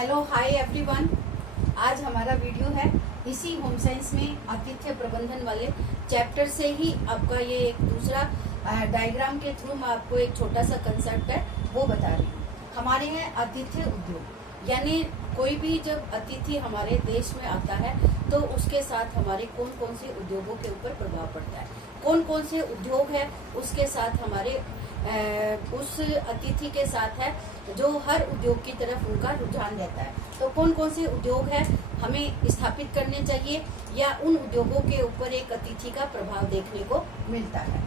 Hello hi everyone. आज हमारा video है इसी होम साइंस में आतिथ्य प्रबंधन वाले चैप्टर से ही आपका ये एक दूसरा डायग्राम के थ्रू मैं आपको एक छोटा सा कंसेप्ट है वो बता रही हूँ। हमारे हैं आतिथ्य उद्योग, यानी कोई भी जब अतिथि हमारे देश में आता है तो उसके साथ हमारे कौन कौन से उद्योगों के ऊपर प्रभाव पड़ता है, कौन कौन से उद्योग है उसके साथ हमारे उस अतिथि के साथ है जो हर उद्योग की तरफ उनका रुझान रहता है। तो कौन कौन से उद्योग है हमें स्थापित करने चाहिए या उन उद्योगों के ऊपर एक अतिथि का प्रभाव देखने को मिलता है।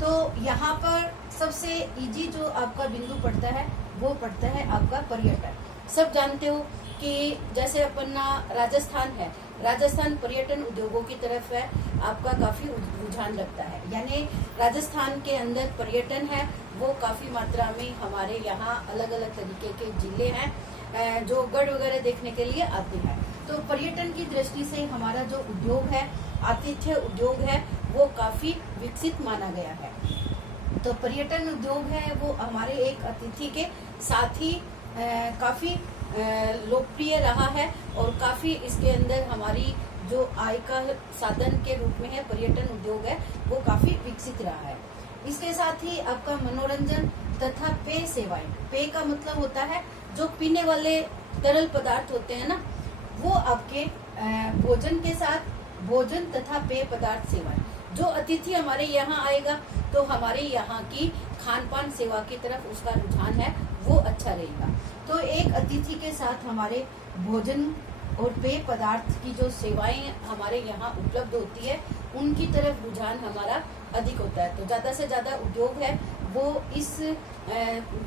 तो यहाँ पर सबसे इजी जो आपका बिंदु पड़ता है वो पड़ता है आपका पर्यटन। सब जानते हो कि जैसे अपना राजस्थान है, राजस्थान पर्यटन उद्योगों की तरफ है आपका काफी रुझान लगता है, यानी राजस्थान के अंदर पर्यटन है वो काफी मात्रा में हमारे यहाँ अलग अलग तरीके के जिले हैं जो गढ़ वगैरह देखने के लिए आते हैं। तो पर्यटन की दृष्टि से हमारा जो उद्योग है आतिथ्य उद्योग है वो काफी विकसित माना गया है। तो पर्यटन उद्योग है वो हमारे एक अतिथि के साथ ही काफी लोकप्रिय रहा है और काफी इसके अंदर हमारी जो आय का साधन के रूप में है पर्यटन उद्योग है वो काफी विकसित रहा है। इसके साथ ही आपका मनोरंजन तथा पेय सेवाएं, पेय का मतलब होता है जो पीने वाले तरल पदार्थ होते हैं ना, वो आपके भोजन के साथ भोजन तथा पेय पदार्थ सेवाएं। जो अतिथि हमारे यहाँ आएगा तो हमारे यहाँ की खान पान सेवा की तरफ उसका रुझान है वो अच्छा रहेगा। तो एक अतिथि के साथ हमारे भोजन और पेय पदार्थ की जो सेवाएं हमारे यहाँ उपलब्ध होती है उनकी तरफ रुझान हमारा अधिक होता है। तो ज्यादा से ज्यादा उद्योग है वो इस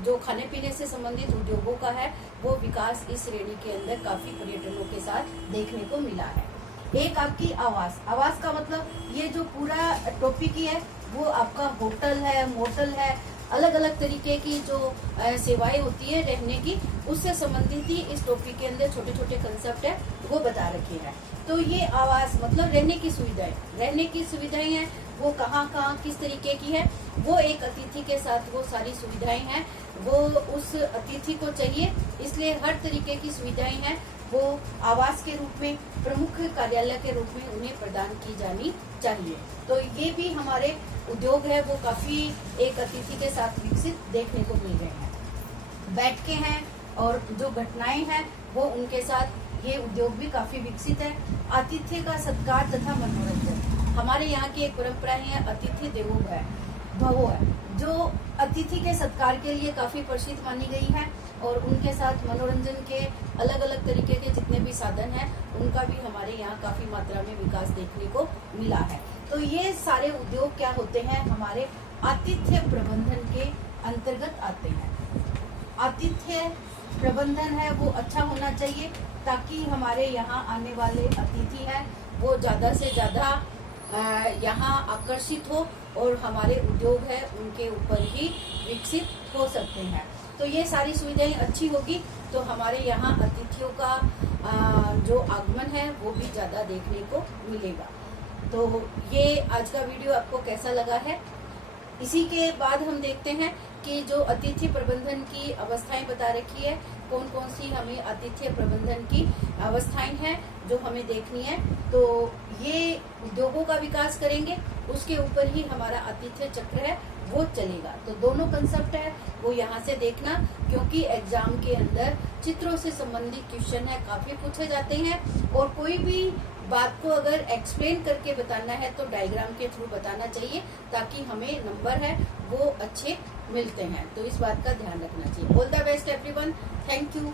जो खाने पीने से संबंधित उद्योगों का है वो विकास इस श्रेणी के अंदर काफी पर्यटनों के साथ देखने को मिला है। एक आपकी आवास, आवास का मतलब ये जो पूरा टॉपिक ही है वो आपका होटल है, मोटल है, अलग अलग तरीके की जो सेवाएं होती है रहने की उससे संबंधित ही इस टॉपिक के अंदर छोटे छोटे कंसेप्ट है वो बता रखे हैं। तो ये आवास मतलब रहने की सुविधाएं, रहने की सुविधाएं हैं वो कहाँ कहाँ किस तरीके की है वो एक अतिथि के साथ वो सारी सुविधाएं हैं वो उस अतिथि को चाहिए, इसलिए हर तरीके की सुविधाएं हैं वो आवास के रूप में प्रमुख कार्यालय के रूप में उन्हें प्रदान की जानी चाहिए। तो ये भी हमारे उद्योग है वो काफी एक अतिथि के साथ विकसित देखने को मिल रहे हैं। बैठकें हैं और जो घटनाएं हैं वो उनके साथ ये उद्योग भी काफी विकसित है। आतिथ्य का सत्कार तथा मनोरंजन, हमारे यहाँ की एक परंपरा है अतिथि देवो भव है जो अतिथि के सत्कार के लिए काफी प्रसिद्ध मानी गई है और उनके साथ मनोरंजन के अलग अलग तरीके के जितने भी साधन हैं उनका भी हमारे यहाँ काफी मात्रा में विकास देखने को मिला है। तो ये सारे उद्योग क्या होते हैं हमारे आतिथ्य प्रबंधन के अंतर्गत आते हैं। आतिथ्य प्रबंधन है वो अच्छा होना चाहिए ताकि हमारे यहाँ आने वाले अतिथि हैं वो ज्यादा से ज्यादा यहाँ आकर्षित हो और हमारे उद्योग है उनके ऊपर ही विकसित हो सकते हैं। तो ये सारी सुविधाएं अच्छी होगी तो हमारे यहाँ अतिथियों का जो आगमन है वो भी ज्यादा देखने को मिलेगा। तो ये आज का वीडियो आपको कैसा लगा है, इसी के बाद हम देखते हैं कि जो अतिथि प्रबंधन की अवस्थाएं बता रखी है कौन कौन सी हमें आतिथ्य प्रबंधन की अवस्थाएं हैं जो हमें देखनी है। तो ये उद्योगों का विकास करेंगे उसके ऊपर ही हमारा आतिथ्य चक्र है वो चलेगा। तो दोनों कंसेप्ट है वो यहाँ से देखना क्योंकि एग्जाम के अंदर चित्रों से संबंधित क्वेश्चन है काफी पूछे जाते हैं और कोई भी बात को अगर एक्सप्लेन करके बताना है तो डायग्राम के थ्रू बताना चाहिए ताकि हमें नंबर है वो अच्छे मिलते हैं। तो इस बात का ध्यान रखना चाहिए। All the best everyone, thank you.